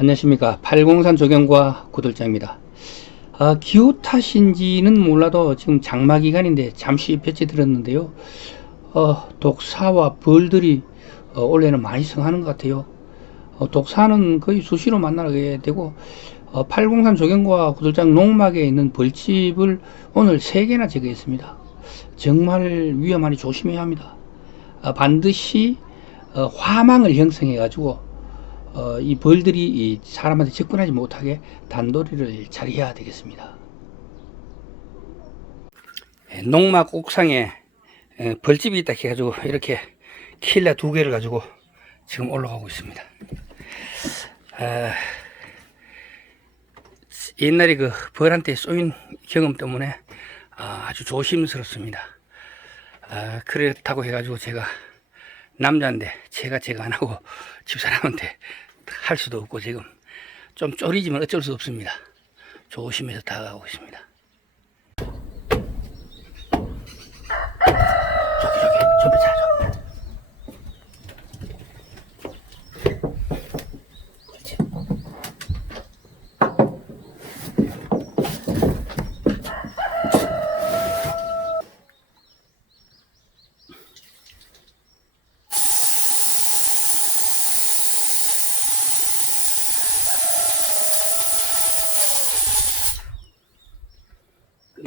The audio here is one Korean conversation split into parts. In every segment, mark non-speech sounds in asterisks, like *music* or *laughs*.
안녕하십니까. 803 조경과 구들장입니다. 아, 기후 탓인지는 몰라도 지금 장마 기간인데 잠시 볕이 들었는데요. 어, 독사와 벌들이 어, 올해는 많이 성하는 것 같아요. 어, 독사는 거의 수시로 만나게 되고 어, 803 조경과 구들장 농막에 있는 벌집을 오늘 3개나 제거했습니다. 정말 위험하니 조심해야 합니다. 아, 반드시 어, 화망을 형성해 가지고 어, 이 벌들이 이 사람한테 접근하지 못하게 단도리를 잘 해야 되겠습니다. 예, 농막 옥상에 에, 벌집이 있다 해가지고 이렇게 킬러 두 개를 가지고 지금 올라가고 있습니다. 아, 옛날에 그 벌한테 쏘인 경험 때문에 아, 아주 조심스럽습니다. 아, 그렇다고 해가지고 제가 남자인데 제가 제가 안 하고 *laughs* 집사람한테 할 수도 없고 지금 좀 쫄이지만 어쩔 수 없습니다. 조심해서 다가가고 있습니다. 저기 저기 좀 비싸죠. 그렇지.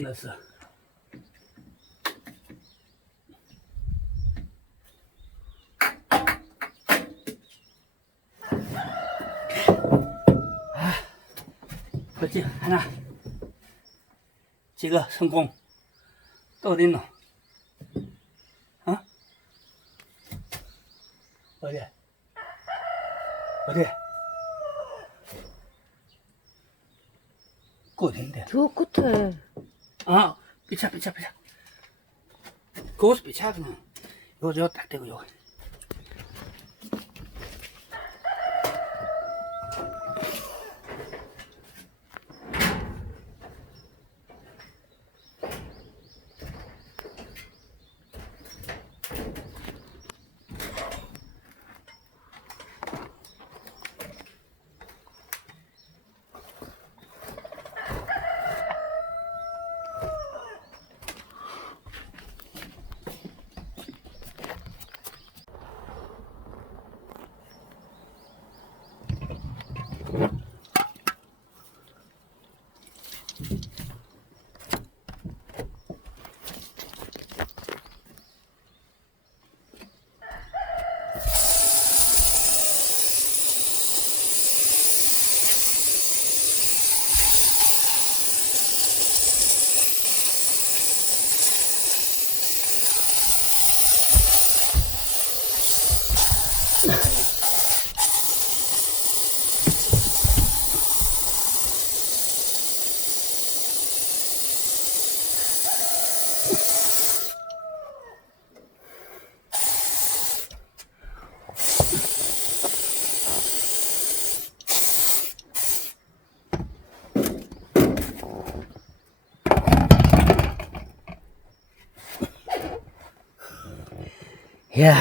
끝났어. 아, 그렇지 하나. 지가 성공. 또 어디 있노? 어? 어디? 어디? 그 아, 비차, 비차, 비차. 그것을 비차, 그냥. 요, 요, 딱 대고, 요. 이야.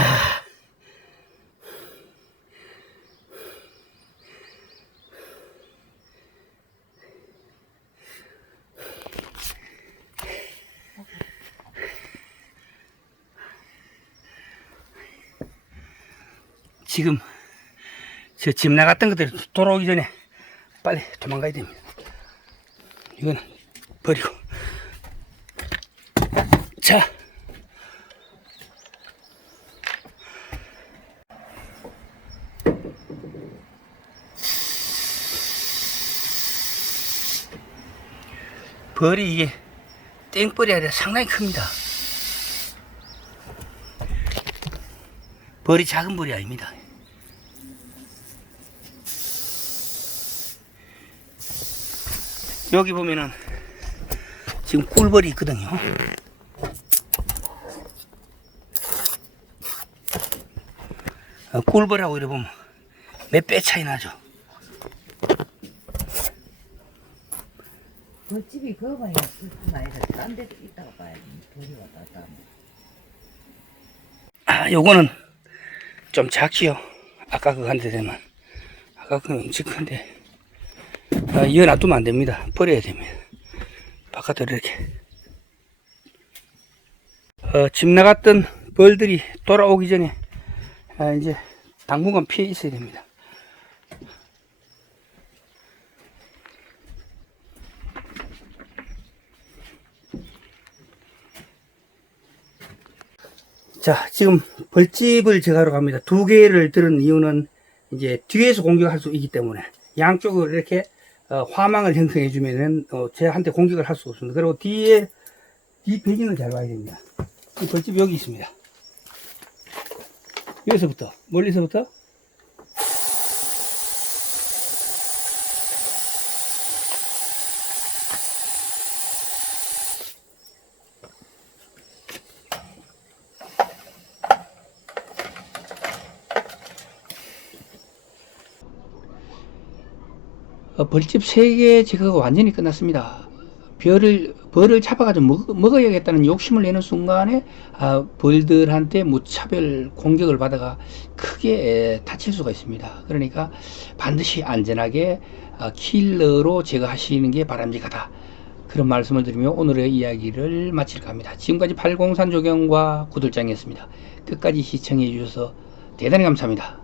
지금 저 집 나갔던 것들 돌아오기 전에 빨리 도망가야 됩니다. 이거는 버리고. 자. 벌이 이게 땡벌이 아니라 상당히 큽니다. 벌이 작은 벌이 아닙니다. 여기 보면은 지금 꿀벌이 있거든요. 어, 꿀벌하고 이래 보면 몇 배 차이 나죠. 그 집이 그거만이 있구나 아니라 딴 데도 있다가 봐야지 돌이 왔다 갔다 하면 아, 요거는 좀 작지요. 아까 그거 한대 되면. 아까 사각은 엄청 큰데 아, 이어 놔두면 안 됩니다. 버려야 됩니다. 바깥으로 이렇게 어, 집 나갔던 벌들이 돌아오기 전에 아, 이제 당분간 피해 있어야 됩니다. 자, 지금 벌집을 제가 하러 갑니다. 두 개를 들은 이유는 이제 뒤에서 공격할 수 있기 때문에 양쪽을 이렇게 어, 화망을 형성해 주면은 어, 제한테 공격을 할 수 없습니다. 그리고 뒤에 뒤 배경을 잘 봐야 됩니다. 이 벌집 여기 있습니다. 여기서부터 멀리서부터 벌집 3개 제거가 완전히 끝났습니다. 별을, 벌을 잡아가지고 먹, 먹어야겠다는 욕심을 내는 순간에, 아, 벌들한테 무차별 공격을 받아가 크게 에, 다칠 수가 있습니다. 그러니까 반드시 안전하게 아, 킬러로 제거하시는 게 바람직하다. 그런 말씀을 드리며 오늘의 이야기를 마칠까 합니다. 지금까지 팔공산 조경과 구들장이었습니다. 끝까지 시청해 주셔서 대단히 감사합니다.